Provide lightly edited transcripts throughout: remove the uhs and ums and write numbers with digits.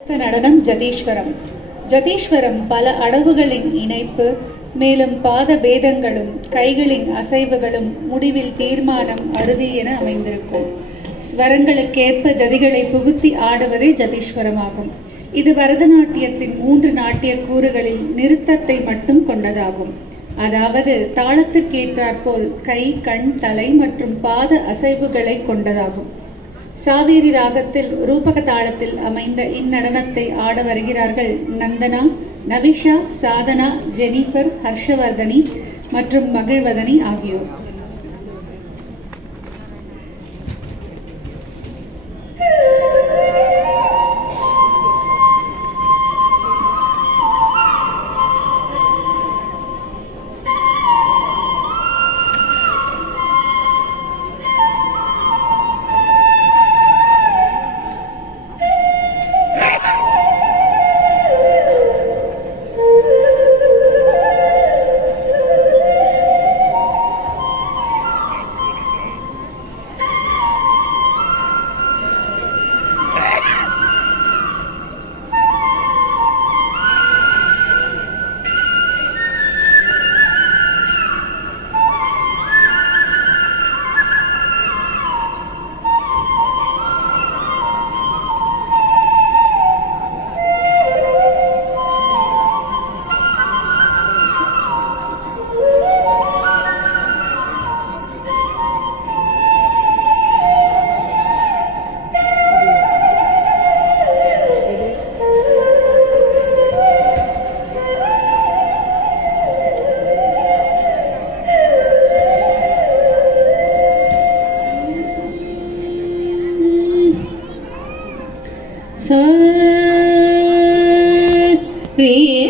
நடனம் ஜதீஸ்வரம். ஜதீஸ்வரம் பல அடவுகளின் இணைப்பு, மேலும் பாத பேதங்களும் கைகளின் அசைவுகளும் முடிவில் தீர்மானம் அறுதி என அமைந்திருக்கும். ஸ்வரங்களுக்கேற்ப ஜதிகளை புகுத்தி ஆடுவதே ஜதீஸ்வரமாகும். இது பரதநாட்டியத்தின் 3 நாட்டிய கூறுகளில் நிறுத்தத்தை மட்டும் கொண்டதாகும். அதாவது தாளத்திற்கேற்றாற்போல் கை, கண், தலை மற்றும் பாத அசைவுகளை கொண்டதாகும். சாவேரி ராகத்தில் ரூபக தாளத்தில் அமைந்த இந்நடனத்தை ஆட வருகிறார்கள் நந்தனா, நவிஷா, சாதனா, ஜெனிஃபர், ஹர்ஷவர்தனி மற்றும் மகிழ்வதனி ஆகியோர்.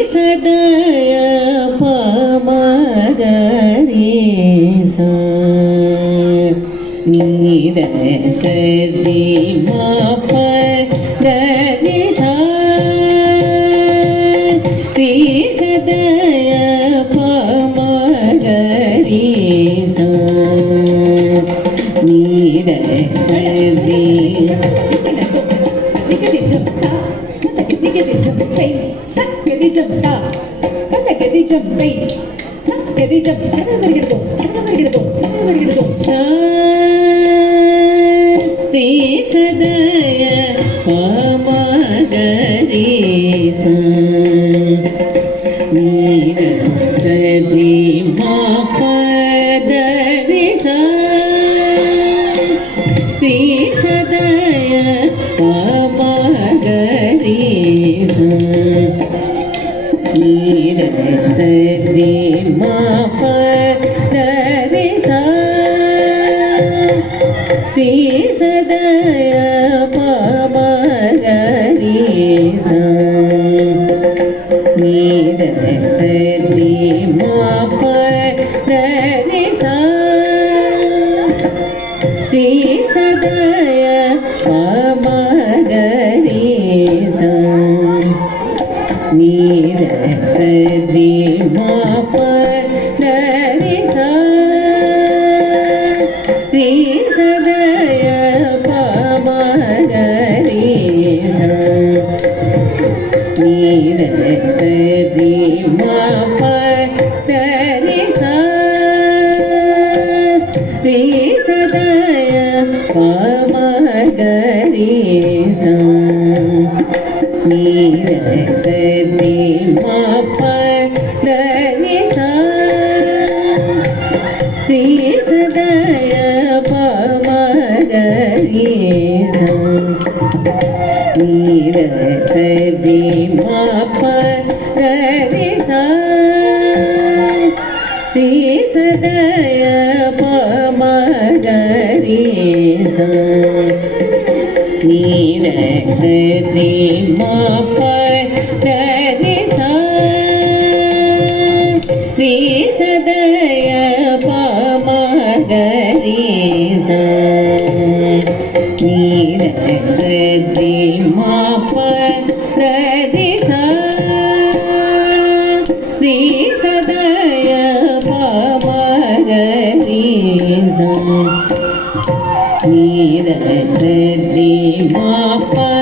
சதய பமகரேசா நீத சதி மபகரேசா சதய பமகரேசா நீத சதி சதய பமகரேசா நீத சதி மபகரேசா சதய பமகரேசா நீத சதி மபகரேசா சதய பமகரேசா நீத சதி மபகரேசா சதய பமகரேசா நீத சதி மபகரேசா சதய பமகரேசா நீத சதி மபகரேசா சதய பமகரேசா நீத சதி மபகரேசா சதய பமகரேசா நீத சதி மபகரேசா சதய பமகரேசா நீத சதி மபகரேசா சதய பமகரேசா நீத சதி மபகரேசா சதய பமகரேசா நீத சதி மபகரேசா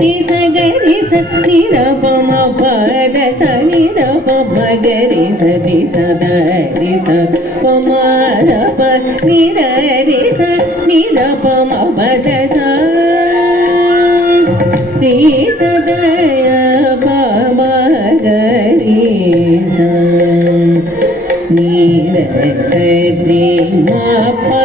ri sa ga ri sa ni da pa ma pa da sa ni da pa ma ga ri sa da ri sa pa ma da pa ni da ri sa ni da pa ma pa da sa ri sa da ya pa ma ga ri sa ni da sa ri ma pa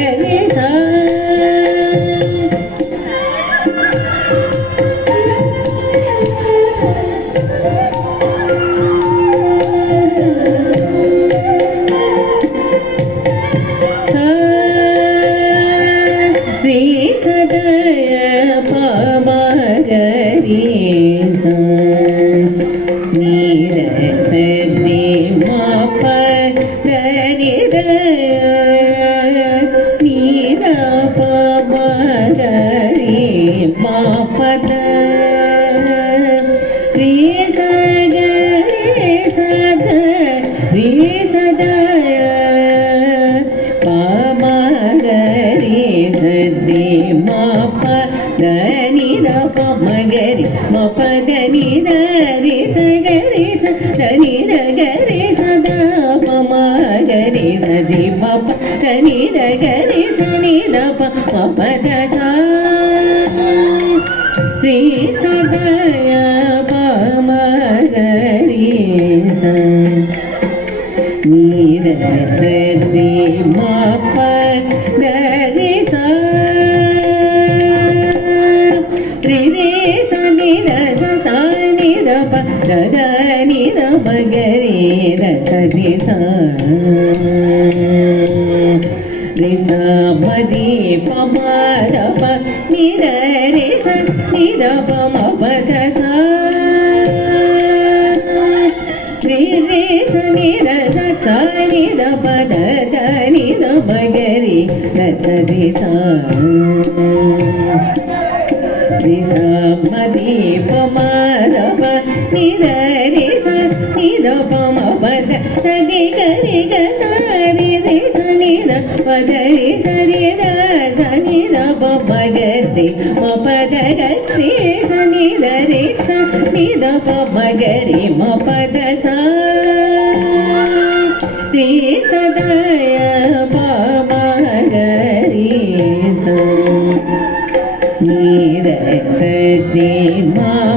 da ri sa da